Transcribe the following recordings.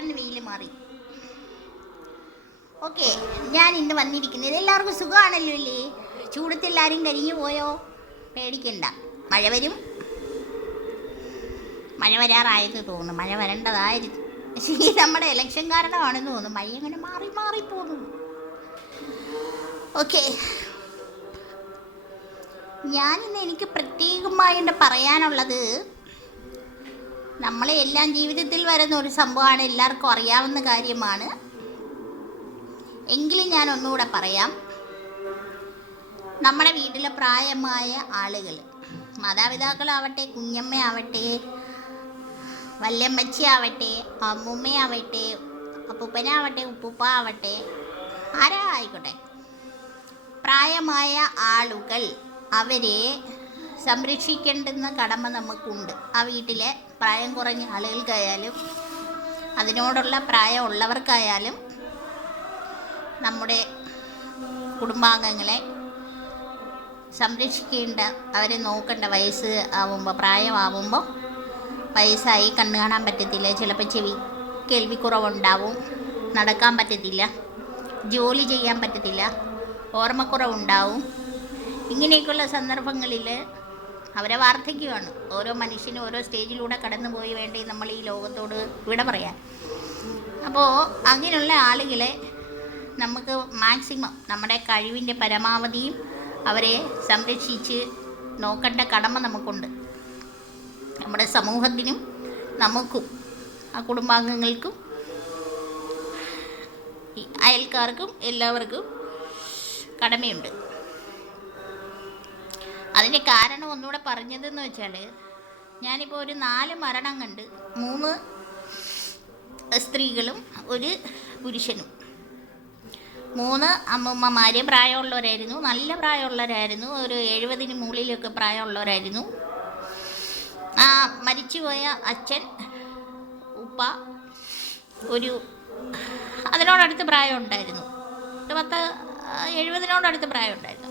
പെട്ടെന്ന് വെയിൽ മാറി. ഓക്കെ, ഞാൻ ഇന്ന് വന്നിരിക്കുന്നത്, എല്ലാവർക്കും സുഖമാണല്ലോ അല്ലേ? ചൂടത്ത് എല്ലാവരും കരിഞ്ഞു പോയോ? പേടിക്കണ്ട, മഴ വരും. മഴ വരാറായെന്ന് തോന്നുന്നു, മഴ വരേണ്ടതായിരുന്നു. പക്ഷേ ഈ നമ്മുടെ ഇലക്ഷൻ കാരണമാണെന്ന് തോന്നുന്നു മഴ അങ്ങനെ മാറി മാറി പോകുന്നു. ഓക്കെ, ഞാനിന്ന് എനിക്ക് പ്രത്യേകമായിട്ട് പറയാനുള്ളത്, നമ്മളെ എല്ലാം ജീവിതത്തിൽ വരുന്ന ഒരു സംഭവമാണ്, എല്ലാവർക്കും അറിയാവുന്ന കാര്യമാണ്. എങ്കിലും ഞാൻ ഒന്നുകൂടെ പറയാം. നമ്മുടെ വീട്ടിലെ പ്രായമായ ആളുകൾ, മാതാപിതാക്കളാവട്ടെ, കുഞ്ഞമ്മയാവട്ടെ, വല്യമ്മച്ചിയാവട്ടെ, അമ്മൂമ്മയാവട്ടെ, അപ്പൂപ്പനാവട്ടെ, ഉപ്പൂപ്പ ആവട്ടെ, ആരാ ആയിക്കോട്ടെ, പ്രായമായ ആളുകൾ, അവരെ സംരക്ഷിക്കേണ്ടുന്ന കടമ നമുക്കുണ്ട്. ആ വീട്ടിലെ പ്രായം കുറഞ്ഞ ആളുകൾക്കായാലും അതിനോടുള്ള പ്രായമുള്ളവർക്കായാലും നമ്മുടെ കുടുംബാംഗങ്ങളെ സംരക്ഷിക്കേണ്ട, അവരെ നോക്കേണ്ട. വയസ്സ് ആവുമ്പോൾ, പ്രായമാവുമ്പോൾ, വയസ്സായി കണ്ണ് കാണാൻ പറ്റത്തില്ല, ചിലപ്പോൾ കേൾവിക്കുറവുണ്ടാവും, നടക്കാൻ പറ്റത്തില്ല, ജോലി ചെയ്യാൻ പറ്റത്തില്ല, ഓർമ്മക്കുറവുണ്ടാവും. ഇങ്ങനെയൊക്കെയുള്ള സന്ദർഭങ്ങളിൽ അവരെ വാർദ്ധക്യമാണ്. ഓരോ മനുഷ്യനും ഓരോ സ്റ്റേജിലൂടെ കടന്നു പോയി വേണ്ടേ നമ്മൾ ഈ ലോകത്തോട് വിട പറയാൻ. അപ്പോൾ അങ്ങനെയുള്ള ആളുകളെ നമുക്ക് മാക്സിമം നമ്മുടെ കഴിവിൻ്റെ പരമാവധിയും അവരെ സംരക്ഷിച്ച് നോക്കേണ്ട കടമ നമുക്കുണ്ട്. നമ്മുടെ സമൂഹത്തിനും നമുക്കും, ആ കുടുംബാംഗങ്ങൾക്കും അയൽക്കാർക്കും എല്ലാവർക്കും കടമയുണ്ട്. അതിൻ്റെ കാരണം ഒന്നുകൂടെ പറഞ്ഞതെന്ന് വെച്ചാൽ, ഞാനിപ്പോൾ ഒരു 4 മരണം കണ്ട്, 3 സ്ത്രീകളും 1 പുരുഷനും. 3 അമ്മൂമ്മമാർ പ്രായമുള്ളവരായിരുന്നു, നല്ല പ്രായമുള്ളവരായിരുന്നു, ഒരു 70-ന് മുകളിലൊക്കെ പ്രായമുള്ളവരായിരുന്നു. ആ മരിച്ചുപോയ അച്ഛൻ, ഉപ്പ അതിനോടടുത്ത് പ്രായമുണ്ടായിരുന്നു, 70-നോടടുത്ത് പ്രായമുണ്ടായിരുന്നു.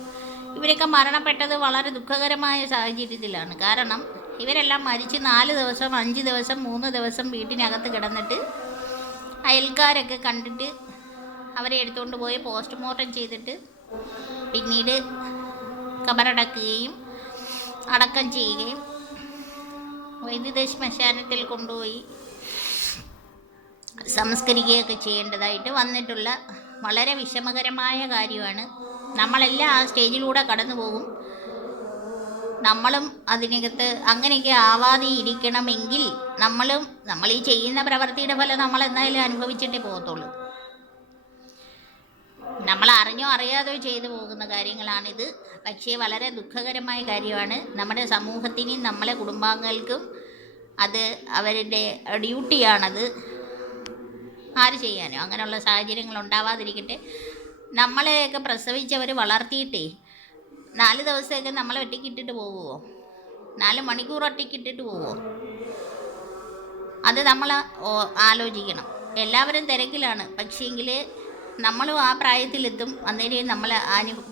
ഇവരൊക്കെ മരണപ്പെട്ടത് വളരെ ദുഃഖകരമായ സാഹചര്യത്തിലാണ്. കാരണം ഇവരെല്ലാം മരിച്ച് 4 ദിവസം, 5 ദിവസം, 3 ദിവസം വീട്ടിനകത്ത് കിടന്നിട്ട് അയൽക്കാരൊക്കെ കണ്ടിട്ട് അവരെ എടുത്തുകൊണ്ട് പോയി പോസ്റ്റ്മോർട്ടം ചെയ്തിട്ട് പിന്നീട് കബറടക്കുകയും അടക്കം ചെയ്യുകയും വൈദ്യുത ശ്മശാനത്തിൽ കൊണ്ടുപോയി സംസ്കരിക്കുകയൊക്കെ ചെയ്യേണ്ടതായിട്ട് വന്നിട്ടുള്ള വളരെ വിഷമകരമായ കാര്യമാണ്. നമ്മളെല്ലാം ആ സ്റ്റേജിലൂടെ കടന്നു പോകും. നമ്മളും അതിനകത്ത് അങ്ങനെയൊക്കെ ആവാതെ ഇരിക്കണമെങ്കിൽ നമ്മൾ ഈ ചെയ്യുന്ന പ്രവൃത്തിയുടെ ഫലം നമ്മൾ എന്തായാലും അനുഭവിച്ചിട്ടേ പോകത്തുള്ളൂ. നമ്മൾ അറിഞ്ഞോ അറിയാതെയോ ചെയ്തു പോകുന്ന കാര്യങ്ങളാണിത്. പക്ഷേ വളരെ ദുഃഖകരമായ കാര്യമാണ്. നമ്മുടെ സമൂഹത്തിനും നമ്മളെ കുടുംബാംഗങ്ങൾക്കും അത് അവരുടെ ഡ്യൂട്ടിയാണത്. ആര് ചെയ്യാനോ? അങ്ങനെയുള്ള സാഹചര്യങ്ങൾ ഉണ്ടാവാതിരിക്കട്ടെ. നമ്മളെയൊക്കെ പ്രസവിച്ചവർ വളർത്തിയിട്ടേ 4 ദിവസമൊക്കെ നമ്മളെ ഒറ്റയ്ക്കിട്ടിട്ട് പോവുമോ? 4 മണിക്കൂർ ഒറ്റയ്ക്കിട്ടിട്ട് പോവുമോ? അത് നമ്മൾ ആലോചിക്കണം. എല്ലാവരും തിരക്കിലാണ്, പക്ഷേങ്കിൽ നമ്മളും ആ പ്രായത്തിലെത്തും, അന്നേരം നമ്മൾ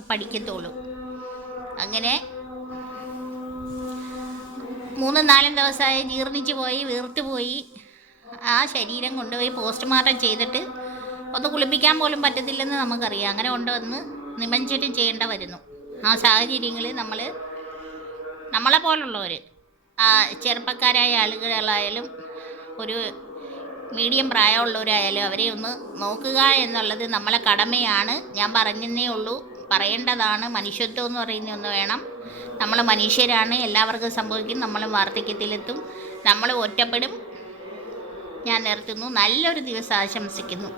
പഠിക്കത്തുള്ളൂ. അങ്ങനെ 3-4 ദിവസമായി ജീർണിച്ച് പോയി, വീർത്ത് പോയി, ആ ശരീരം കൊണ്ടുപോയി പോസ്റ്റ്മോർട്ടം ചെയ്തിട്ട് ഒന്ന് കുളിപ്പിക്കാൻ പോലും പറ്റത്തില്ലെന്ന് നമുക്കറിയാം. അങ്ങനെ കൊണ്ടുവന്ന് നിമഞ്ജനം ചെയ്യേണ്ട വരുന്നു. ആ സാഹചര്യങ്ങളിൽ നമ്മളെ പോലുള്ളവർ, ചെറുപ്പക്കാരായ ആളുകളായാലും ഒരു മീഡിയം പ്രായമുള്ളവരായാലും അവരെ ഒന്ന് നോക്കുക എന്നുള്ളത് നമ്മളെ കടമയാണ്. ഞാൻ പറഞ്ഞതേ ഉള്ളൂ, പറയേണ്ടതാണ്. മനുഷ്യത്വം എന്ന് പറയുന്ന ഒന്ന് വേണം. നമ്മൾ മനുഷ്യരാണ്, എല്ലാവർക്കും സംഭവിക്കും. നമ്മൾ വാർദ്ധക്യത്തിലെത്തും, നമ്മൾ ഒറ്റപ്പെടും. ഞാൻ നിർത്തുന്നു. നല്ലൊരു ദിവസം ആശംസിക്കുന്നു.